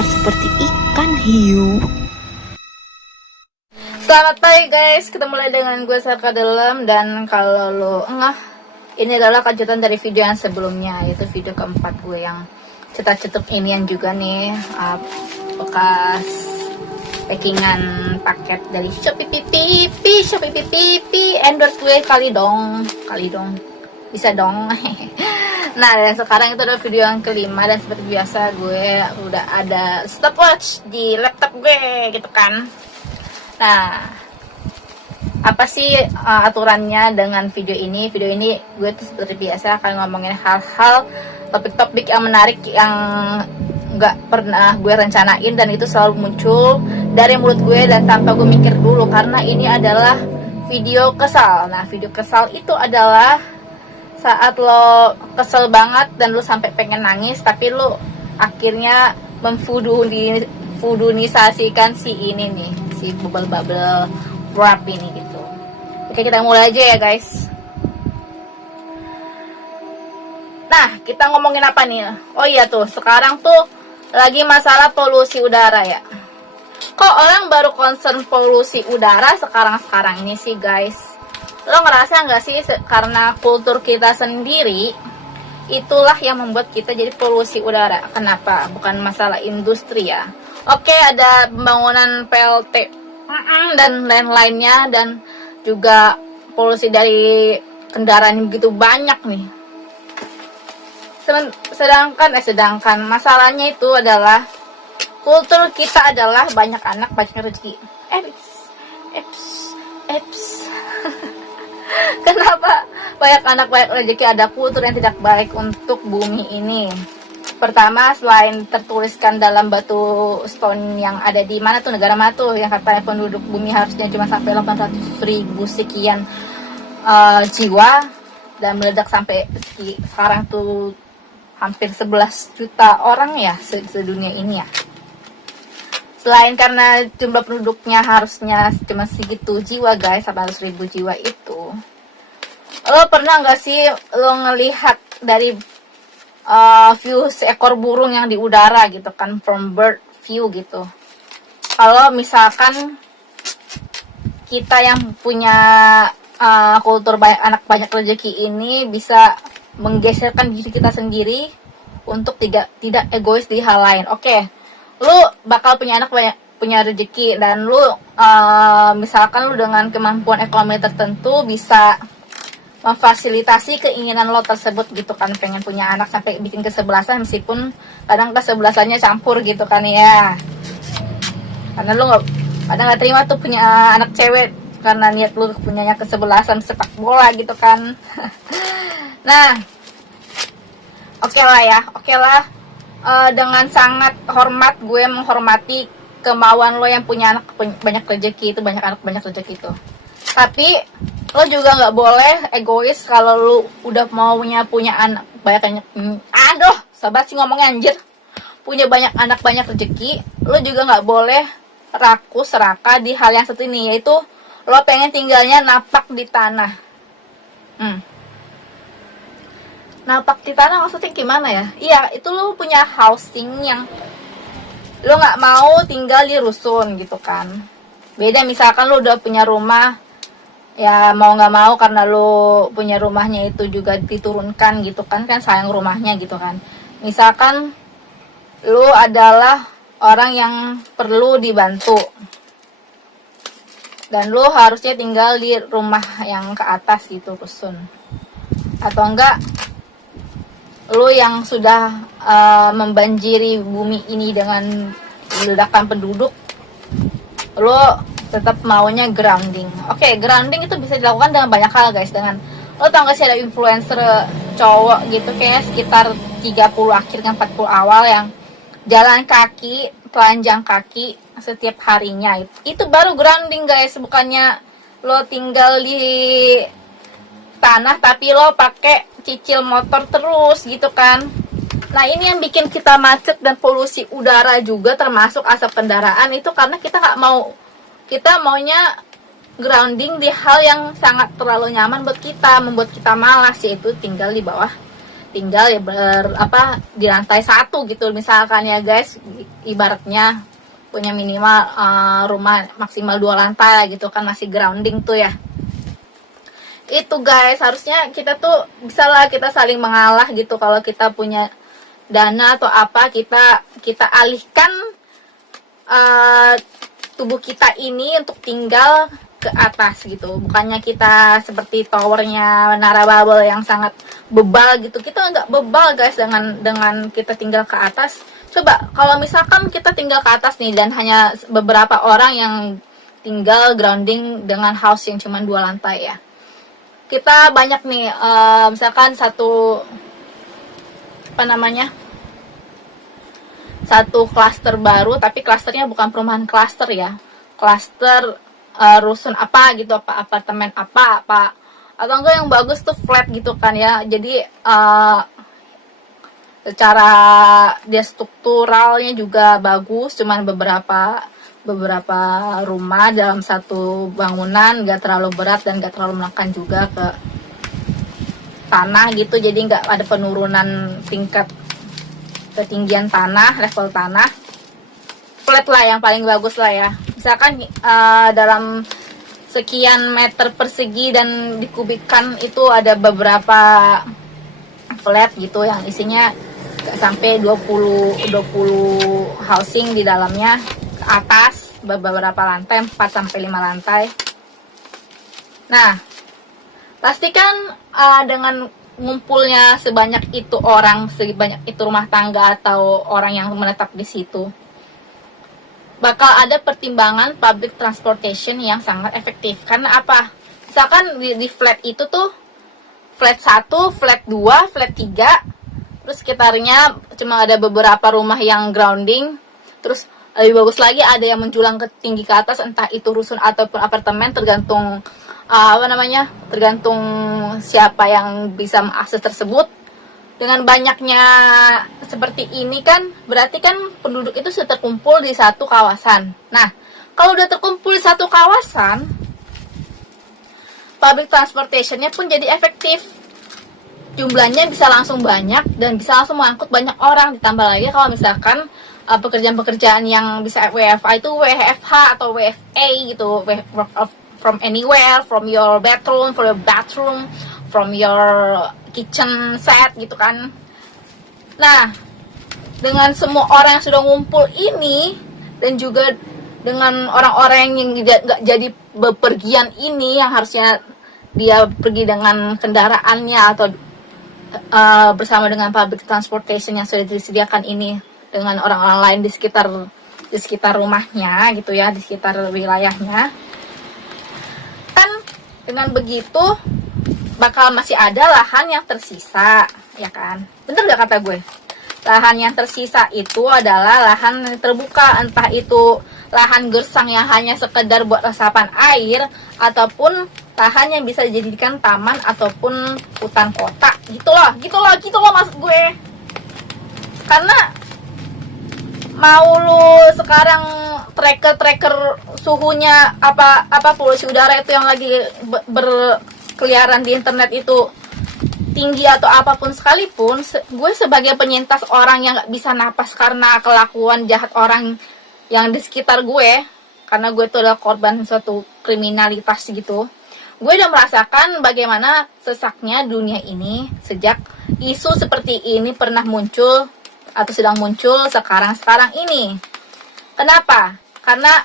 besar seperti ikan hiu. Selamat pagi guys, ketemu lagi dengan gue Sarka Dalam. Dan kalau lo ini adalah kejutan dari video yang sebelumnya, yaitu video keempat gue yang cetak-cetuk inian juga nih, bekas packingan paket dari Shopee Pipi, endorse gue kali dong, bisa dong. Nah, dan sekarang itu adalah video yang kelima, dan seperti biasa gue udah ada stopwatch di laptop gue gitu kan. Nah, apa sih aturannya dengan video ini? Video ini gue tuh seperti biasa akan ngomongin hal-hal, topik-topik yang menarik yang nggak pernah gue rencanain, dan itu selalu muncul dari mulut gue dan tanpa gue mikir dulu, karena ini adalah video kesal. Nah, video kesal itu adalah saat lo kesel banget dan lo sampai pengen nangis, tapi lo akhirnya memfudunisasikan si ini nih, si bubble wrap ini gitu. Oke, kita mulai aja ya guys. Nah, kita ngomongin apa nih? Oh iya tuh, sekarang tuh lagi masalah polusi udara ya. Kok orang baru concern polusi udara sekarang ini sih guys? Lo ngerasa nggak sih karena kultur kita sendiri itulah yang membuat kita jadi polusi udara? Kenapa? Bukan masalah industri ya. Oke, ada pembangunan PLT dan lain-lainnya, dan juga polusi dari kendaraan begitu banyak nih. Sedangkan masalahnya itu adalah kultur kita adalah banyak anak banyak rezeki. Kenapa banyak anak banyak rezeki? Ada kultur yang tidak baik untuk bumi ini. Pertama, selain tertuliskan dalam batu stone yang ada di mana tuh, negara mana tuh, yang katanya penduduk bumi harusnya cuma sampai 800.000 sekian jiwa, dan meledak sampai sekarang tuh hampir 11 juta orang ya sedunia ini ya. Selain karena jumlah penduduknya harusnya cuma segitu jiwa guys, 800.000 jiwa itu, lo pernah nggak sih lo ngelihat dari view seekor burung yang di udara gitu kan, from bird view gitu? Kalau misalkan kita yang punya kultur anak banyak rezeki ini bisa menggeserkan diri kita sendiri untuk tidak egois di hal lain. Oke, lu bakal punya anak punya rezeki, dan lu misalkan lu dengan kemampuan ekonomi tertentu bisa memfasilitasi keinginan lo tersebut gitu kan, pengen punya anak sampai bikin kesebelasan, meskipun kadang kesebelasannya campur gitu kan ya, karena lu nggak terima tuh punya anak cewek karena niat lu punyanya kesebelasan sepak bola gitu kan. Nah, oke lah, dengan sangat hormat gue menghormati kemauan lo yang punya anak banyak rezeki itu, banyak anak banyak rezeki itu. Tapi lo juga nggak boleh egois kalau lo udah maunya punya anak banyak. Sabar sih ngomongnya anjir. Punya banyak anak banyak rezeki, lo juga nggak boleh rakus seraka di hal yang satu ini, yaitu lo pengen tinggalnya napak di tanah. Napak di tanah maksudnya gimana ya? Iya, itu lo punya housing yang lo nggak mau tinggal di rusun gitu kan. Beda misalkan lo udah punya rumah, ya mau nggak mau karena lo punya rumahnya itu juga diturunkan gitu kan sayang rumahnya gitu kan. Misalkan lo adalah orang yang perlu dibantu, dan lo harusnya tinggal di rumah yang ke atas gitu, rusun, atau enggak lo yang sudah membanjiri bumi ini dengan ledakan penduduk, lo tetap maunya grounding. Oke, grounding itu bisa dilakukan dengan banyak hal guys. Dengan lo tau gak sih ada influencer cowok gitu kayaknya sekitar 30 akhir kan 40 awal yang jalan kaki, telanjang kaki setiap harinya. Itu baru grounding guys, bukannya lo tinggal di tanah tapi lo pakai cicil motor terus gitu kan. Nah, ini yang bikin kita macet dan polusi udara juga, termasuk asap kendaraan itu, karena kita maunya grounding di hal yang sangat terlalu nyaman buat kita, membuat kita malas, yaitu tinggal di bawah tinggal ya di lantai 1 gitu misalkan ya guys, ibaratnya punya minimal rumah maksimal 2 lantai gitu kan, masih grounding tuh ya. Itu guys, harusnya kita tuh bisa lah kita saling mengalah gitu. Kalau kita punya dana atau apa, kita alihkan tubuh kita ini untuk tinggal ke atas gitu. Bukannya kita seperti towernya Menara Babel yang sangat bebal gitu. Kita nggak bebal guys dengan kita tinggal ke atas. Coba kalau misalkan kita tinggal ke atas nih dan hanya beberapa orang yang tinggal grounding dengan house yang cuma 2 lantai ya. Kita banyak nih misalkan satu klaster baru, tapi klasternya bukan perumahan klaster ya, klaster rusun apa gitu, apa apartemen apa atau enggak yang bagus tuh flat gitu kan ya. Jadi secara dia strukturalnya juga bagus, cuman beberapa rumah dalam satu bangunan, gak terlalu berat dan gak terlalu menekan juga ke tanah gitu. Jadi gak ada penurunan tingkat ketinggian tanah, level tanah. Flat lah yang paling bagus lah ya. Misalkan dalam sekian meter persegi dan dikubikan itu ada beberapa flat gitu yang isinya gak sampai 20 housing di dalamnya, ke atas beberapa lantai, 4-5 lantai. Nah, pastikan dengan ngumpulnya sebanyak itu orang, sebanyak itu rumah tangga atau orang yang menetap di situ, bakal ada pertimbangan public transportation yang sangat efektif. Karena apa? Misalkan di flat itu tuh flat 1, flat 2, flat 3, terus sekitarnya cuma ada beberapa rumah yang grounding. Terus lebih bagus lagi ada yang menjulang ke tinggi ke atas, entah itu rusun ataupun apartemen, tergantung tergantung siapa yang bisa mengakses tersebut. Dengan banyaknya seperti ini kan, berarti kan penduduk itu sudah terkumpul di satu kawasan. Nah, kalau udah terkumpul di satu kawasan, public transportation-nya pun jadi efektif. Jumlahnya bisa langsung banyak dan bisa langsung mengangkut banyak orang. Ditambah lagi kalau misalkan pekerjaan-pekerjaan yang bisa WFA itu WFH atau WFA gitu, work from anywhere, from your bedroom, from your kitchen set gitu kan. Nah, dengan semua orang yang sudah ngumpul ini dan juga dengan orang-orang yang nggak jadi bepergian ini, yang harusnya dia pergi dengan kendaraannya atau bersama dengan public transportation yang sudah disediakan ini dengan orang-orang lain di sekitar rumahnya gitu ya, di sekitar wilayahnya. Kan dengan begitu bakal masih ada lahan yang tersisa, ya kan? Bener gak kata gue? Lahan yang tersisa itu adalah lahan yang terbuka, entah itu lahan gersang yang hanya sekedar buat resapan air, ataupun lahan yang bisa dijadikan taman ataupun hutan kota. Gitu loh maksud gue. Karena mau lu sekarang tracker suhunya apa polusi udara itu yang lagi berkeliaran di internet itu tinggi atau apapun sekalipun, gue sebagai penyintas orang yang gak bisa napas karena kelakuan jahat orang yang di sekitar gue, karena gue itu adalah korban suatu kriminalitas gitu, gue udah merasakan bagaimana sesaknya dunia ini sejak isu seperti ini pernah muncul atau sedang muncul sekarang ini. Kenapa? Karena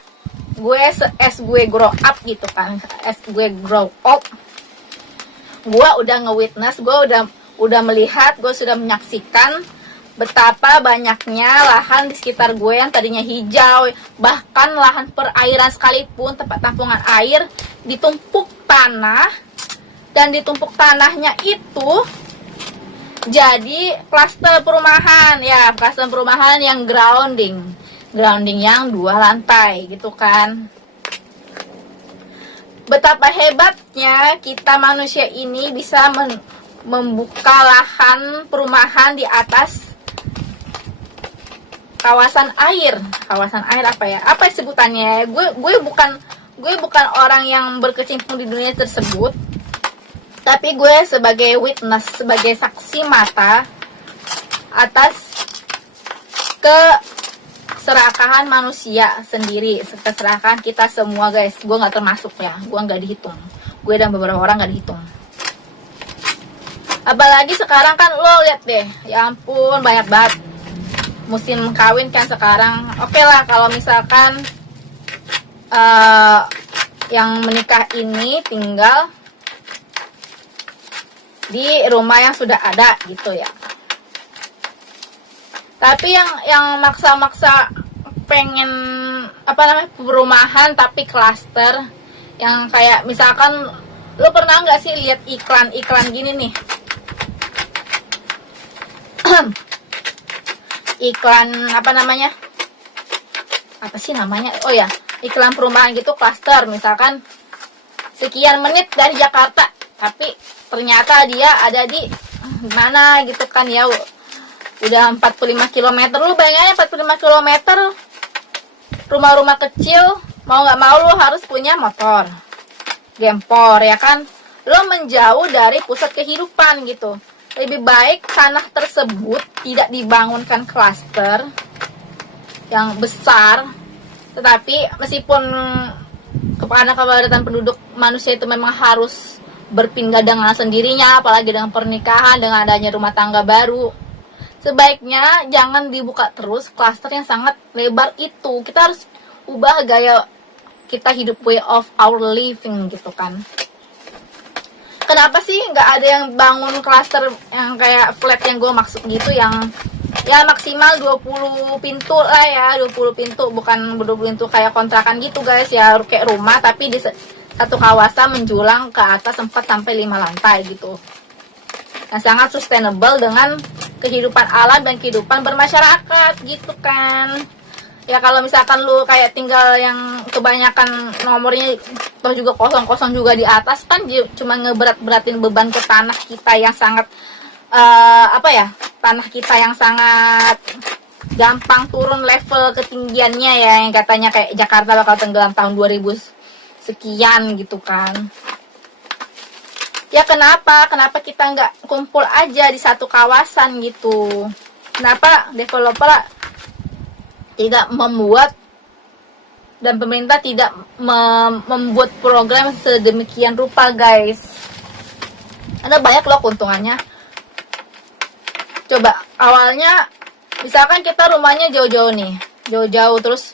gue as gue grow up gitu kan, as gue grow up, gue udah nge-witness, gue udah melihat, gue sudah menyaksikan betapa banyaknya lahan di sekitar gue yang tadinya hijau, bahkan lahan perairan sekalipun, tempat tampungan air, ditumpuk tanah, dan ditumpuk tanahnya itu jadi klaster perumahan, ya klaster perumahan yang grounding yang 2 lantai gitu kan. Betapa hebatnya kita manusia ini bisa membuka lahan perumahan di atas kawasan air apa ya? Apa sebutannya? Gue bukan orang yang berkecimpung di dunia tersebut. Tapi gue sebagai witness, sebagai saksi mata atas keserakahan manusia sendiri, keserakahan kita semua guys. Gue nggak termasuk ya, gue nggak dihitung. Gue dan beberapa orang nggak dihitung. Apalagi sekarang kan lo lihat deh, ya ampun banyak banget musim kawin kan sekarang. Oke lah kalau misalkan yang menikah ini tinggal di rumah yang sudah ada gitu ya. Tapi yang maksa-maksa pengen perumahan tapi klaster, yang kayak misalkan lo pernah nggak sih lihat iklan gini nih? Iklan apa sih namanya? Oh ya, iklan perumahan gitu klaster, misalkan sekian menit dari Jakarta, tapi ternyata dia ada di mana gitu kan ya, udah 45 km. Lu bayangin 45 km rumah-rumah kecil, mau nggak mau lu harus punya motor gempor ya kan. Lu menjauh dari pusat kehidupan gitu. Lebih baik tanah tersebut tidak dibangunkan klaster yang besar, tetapi meskipun kepadatan penduduk manusia itu memang harus berpindah dengan sendirinya, apalagi dengan pernikahan, dengan adanya rumah tangga baru, sebaiknya jangan dibuka terus klaster yang sangat lebar itu. Kita harus ubah gaya kita hidup, way of our living gitu kan. Kenapa sih nggak ada yang bangun klaster yang kayak flat yang gue maksud gitu, yang ya maksimal 20 pintu lah ya, 20 pintu, bukan 20 pintu kayak kontrakan gitu guys ya, kayak rumah tapi di satu kawasan menjulang ke atas 4 sampai 5 lantai gitu. Yang sangat sustainable dengan kehidupan alam dan kehidupan bermasyarakat gitu kan. Ya kalau misalkan lu kayak tinggal yang kebanyakan nomornya toh juga kosong-kosong juga di atas kan, cuma ngeberat-beratin beban ke tanah kita yang sangat tanah kita yang sangat gampang turun level ketinggiannya ya, yang katanya kayak Jakarta bakal tenggelam tahun 2000 sekian gitu kan. Ya kenapa kita nggak kumpul aja di satu kawasan gitu? Kenapa developer tidak membuat dan pemerintah tidak membuat program sedemikian rupa guys? Ada banyak loh keuntungannya. Coba awalnya misalkan kita rumahnya jauh-jauh nih, jauh-jauh, terus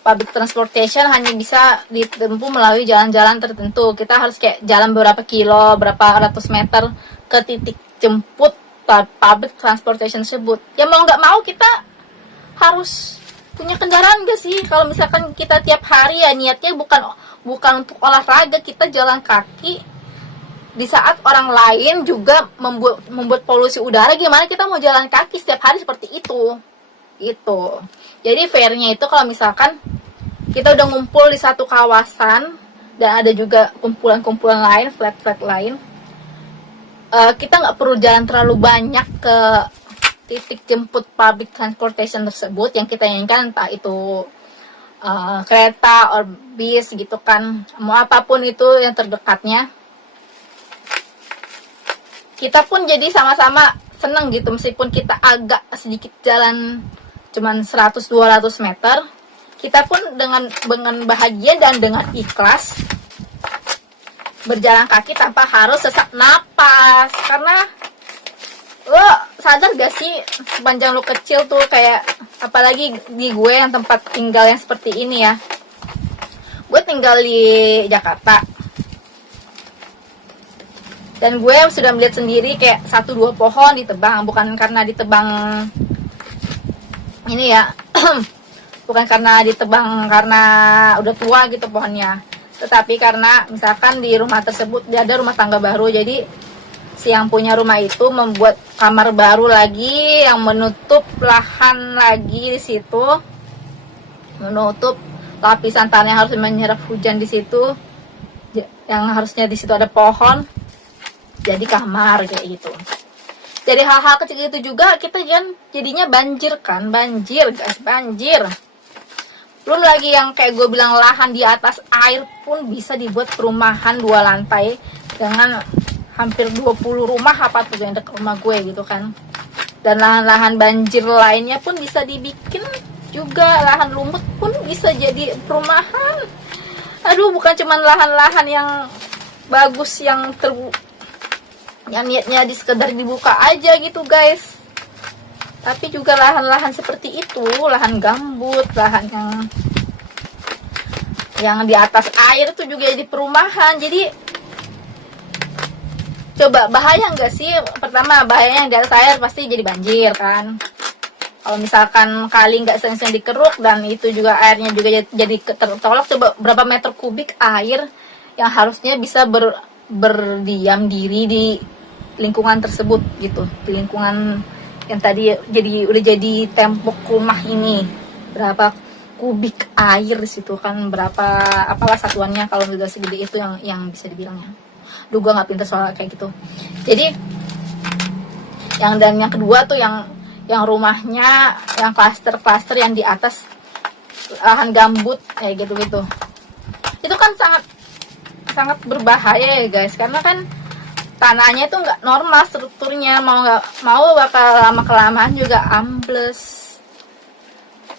public transportation hanya bisa ditempuh melalui jalan-jalan tertentu. Kita harus kayak jalan beberapa kilo, berapa ratus meter ke titik jemput public transportation tersebut. Ya mau nggak mau kita harus punya kendaraan gak sih? Kalau misalkan kita tiap hari ya niatnya bukan untuk olahraga, kita jalan kaki di saat orang lain juga membuat polusi udara, gimana kita mau jalan kaki setiap hari seperti itu? Itu. Jadi fairnya itu kalau misalkan kita udah ngumpul di satu kawasan dan ada juga kumpulan-kumpulan lain, flat-flat lain, kita nggak perlu jalan terlalu banyak ke titik jemput public transportation tersebut yang kita inginkan, entah itu kereta or bis gitu kan, mau apapun itu yang terdekatnya. Kita pun jadi sama-sama seneng gitu, meskipun kita agak sedikit jalan cuman 100-200 meter, kita pun dengan bahagia dan dengan ikhlas berjalan kaki tanpa harus sesak napas. Karena lo sadar gak sih, sepanjang lo kecil tuh kayak, apalagi di gue yang tempat tinggal yang seperti ini ya, gue tinggal di Jakarta dan gue sudah melihat sendiri kayak 1-2 pohon ditebang, bukan karena ditebang ini ya bukan karena ditebang karena udah tua gitu pohonnya, tetapi karena misalkan di rumah tersebut dia ada rumah tangga baru, jadi si yang punya rumah itu membuat kamar baru lagi yang menutup lahan lagi di situ, menutup lapisan tanah yang harus menyerap hujan di situ, yang harusnya di situ ada pohon, jadi kamar kayak gitu. Jadi hal-hal kecil itu juga kita jadinya banjir kan, banjir guys, banjir. Belum lagi yang kayak gue bilang, lahan di atas air pun bisa dibuat perumahan 2 lantai dengan hampir 20 rumah apa tuh yang dekat rumah gue gitu kan. Dan lahan-lahan banjir lainnya pun bisa dibikin juga, lahan lumut pun bisa jadi perumahan. Aduh, bukan cuma lahan-lahan yang bagus yang niatnya sekedar dibuka aja gitu guys, tapi juga lahan-lahan seperti itu, lahan gambut, lahan yang di atas air tuh juga jadi perumahan. Jadi coba bahaya nggak sih? Pertama, bahayanya yang di atas air pasti jadi banjir kan. Kalau misalkan kali nggak sering-sering dikeruk dan itu juga airnya juga jadi tertolak, coba berapa meter kubik air yang harusnya bisa berdiam diri di lingkungan tersebut gitu, di lingkungan yang tadi udah jadi tembok rumah ini. Berapa kubik air di situ kan, berapa apalah satuannya kalau udah segede itu yang bisa dibilangnya. Duh, gue nggak pintar soal kayak gitu. Jadi yang kedua tuh yang rumahnya yang klaster yang di atas lahan gambut kayak gitu. Itu kan sangat berbahaya ya guys, karena kan tanahnya itu nggak normal strukturnya, mau bakal lama kelamaan juga ambles.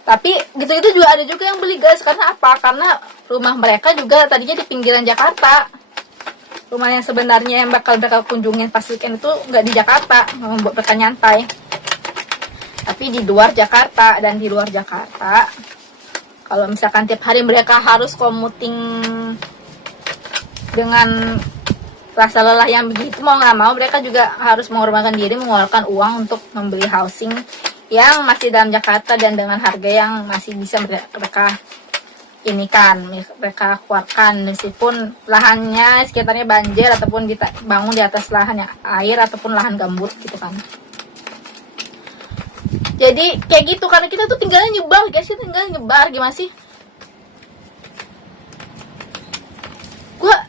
Tapi gitu juga ada juga yang beli guys. Karena apa? Karena rumah mereka juga tadinya di pinggiran Jakarta. Rumah yang sebenarnya yang bakal mereka kunjungin pas weekend itu nggak di Jakarta, membuat mereka nyantai, tapi di luar Jakarta. Dan di luar Jakarta, kalau misalkan tiap hari mereka harus commuting dengan rasa lelah yang begitu, mau nggak mau mereka juga harus mengorbankan diri, mengeluarkan uang untuk membeli housing yang masih dalam Jakarta dan dengan harga yang masih bisa mereka mereka keluarkan, meskipun lahannya sekitarnya banjir ataupun dibangun di atas lahan yang air ataupun lahan gambut gitu kan. Jadi kayak gitu, karena kita tuh tinggalnya nyebar guys, kita tinggalnya nyebar. Gimana sih?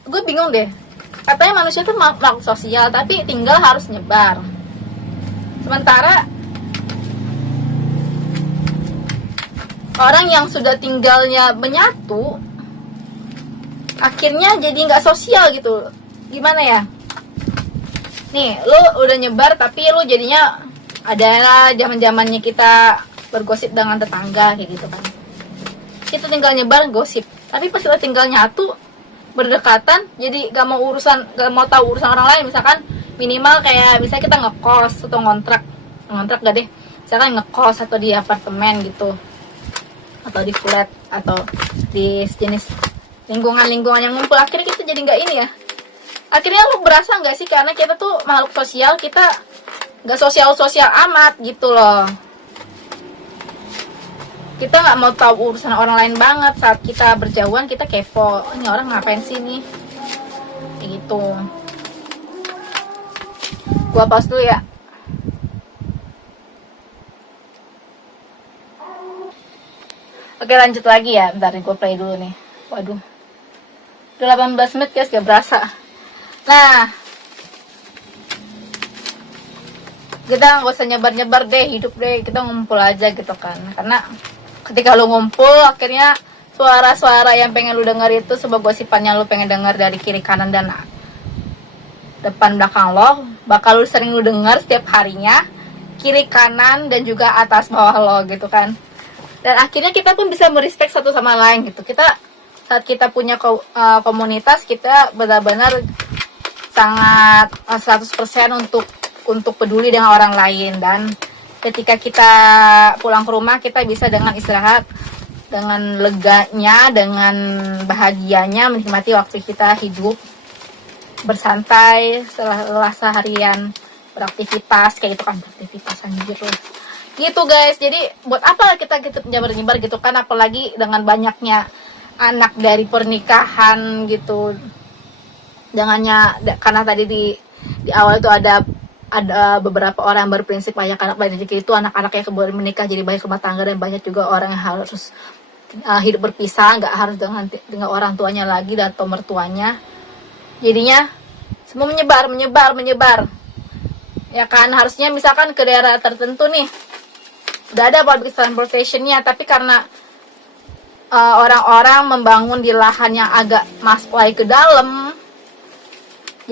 Gue bingung deh. Katanya manusia tuh makhluk sosial, tapi tinggal harus nyebar. Sementara orang yang sudah tinggalnya menyatu akhirnya jadi nggak sosial gitu. Gimana ya? Nih, lu udah nyebar tapi lu jadinya adalah zaman-zamannya kita bergosip dengan tetangga kayak gitu kan. Kita tinggal nyebar gosip, tapi pas kita tinggal nyatu berdekatan, jadi gak mau tahu urusan orang lain. Misalkan minimal kayak misalnya kita ngekos atau ngontrak gak deh, misalkan ngekos atau di apartemen gitu, atau di flat atau di jenis lingkungan yang ngumpul, akhirnya kita jadi nggak ini ya. Akhirnya lu berasa nggak sih, karena kita tuh makhluk sosial, kita nggak sosial amat gitu loh. Kita nggak mau tahu urusan orang lain banget. Saat kita berjauhan kita kepo, ini orang ngapain sih nih, kayak gitu. Gua pause dulu ya. Oke, lanjut lagi ya. Bentar gue play dulu nih. Waduh, udah 18 menit guys, gak berasa. Nah, kita nggak usah nyebar deh, hidup deh, kita ngumpul aja gitu kan. Karena ketika lu ngumpul, akhirnya suara-suara yang pengen lu denger itu, sebuah gosipan yang lu pengen denger dari kiri kanan dan depan belakang lo, bakal lu sering lu denger setiap harinya, kiri kanan dan juga atas bawah lo gitu kan. Dan akhirnya kita pun bisa merespek satu sama lain gitu. Saat kita punya komunitas, kita benar-benar sangat 100% untuk peduli dengan orang lain. Dan ketika kita pulang ke rumah, kita bisa dengan istirahat, dengan leganya, dengan bahagianya menikmati waktu kita hidup, bersantai setelah seharian beraktivitas kayak gitu kan. Beraktivitas anjir loh gitu guys. Jadi buat apa kita nyebar gitu kan, apalagi dengan banyaknya anak dari pernikahan gitu. Karena tadi di awal itu ada beberapa orang yang berprinsip banyak anak banyak rezeki, itu anak-anaknya kembali menikah jadi banyak rumah tangga, dan banyak juga orang yang harus hidup berpisah, nggak harus dengan orang tuanya lagi dan atau mertuanya. Jadinya semua menyebar ya kan. Harusnya misalkan ke daerah tertentu nih udah ada public transportation-nya, tapi karena orang-orang membangun di lahan yang agak masuk ke dalam,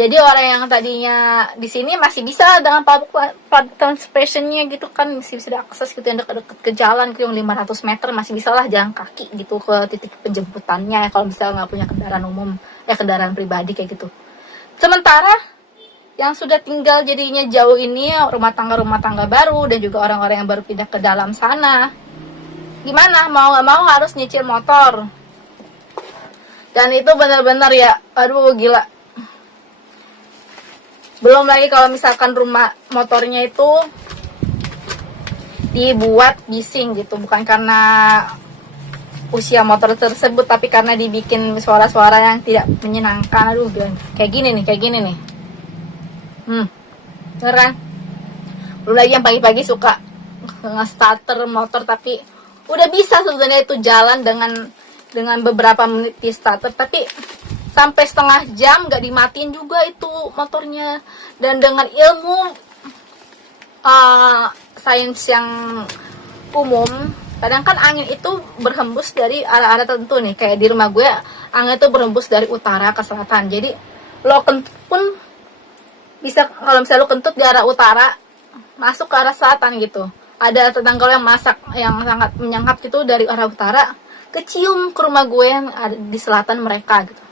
Jadi orang yang tadinya di sini masih bisa dengan public transportationnya gitu kan, masih bisa diakses gitu yang dekat-dekat ke jalan ke yang 500 meter masih bisa lah jalan kaki gitu ke titik penjemputannya kalau misalnya nggak punya kendaraan umum, kendaraan pribadi kayak gitu. Sementara yang sudah tinggal jadinya jauh ini rumah tangga baru dan juga orang-orang yang baru pindah ke dalam sana, gimana mau nggak mau harus nyicil motor. Dan itu benar-benar ya, aduh gila. Belum lagi kalau misalkan rumah motornya itu dibuat bising gitu, bukan karena usia motor tersebut, tapi karena dibikin suara-suara yang tidak menyenangkan. Aduh, kayak gini nih. Bener kan? Belum lagi yang pagi-pagi suka nge-starter motor, tapi udah bisa sebenarnya itu jalan dengan beberapa menit di starter, tapi sampai setengah jam nggak dimatiin juga itu motornya. Dan dengan ilmu sains yang umum, kadang kan angin itu berhembus dari arah-arah tertentu nih, kayak di rumah gue angin itu berhembus dari utara ke selatan. Jadi lo kentut pun bisa, kalau misalnya lo kentut di arah utara masuk ke arah selatan gitu. Ada tetangga yang masak yang sangat menyengat gitu dari arah utara, kecium ke rumah gue yang ada di selatan mereka gitu.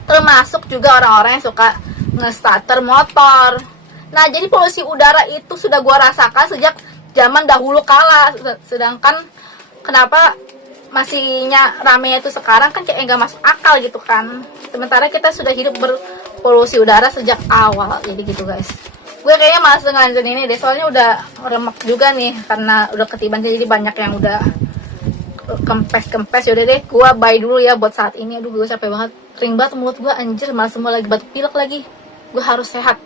Termasuk juga orang-orang yang suka nge-starter motor. Nah, jadi polusi udara itu sudah gua rasakan sejak zaman dahulu kala. Sedangkan kenapa masihnya ramenya itu sekarang, kan kayak enggak masuk akal gitu kan. Sementara kita sudah hidup berpolusi udara sejak awal. Jadi gitu guys. Gue kayaknya malas ngelanjut ini deh, soalnya udah remek juga nih karena udah ketiban, jadi banyak yang udah kempes. Yaudah deh, gua bye dulu ya buat saat ini. Aduh, gue capek banget, kering banget mulut gue, anjir, malah semua lagi batuk pilek lagi. Gue harus sehat.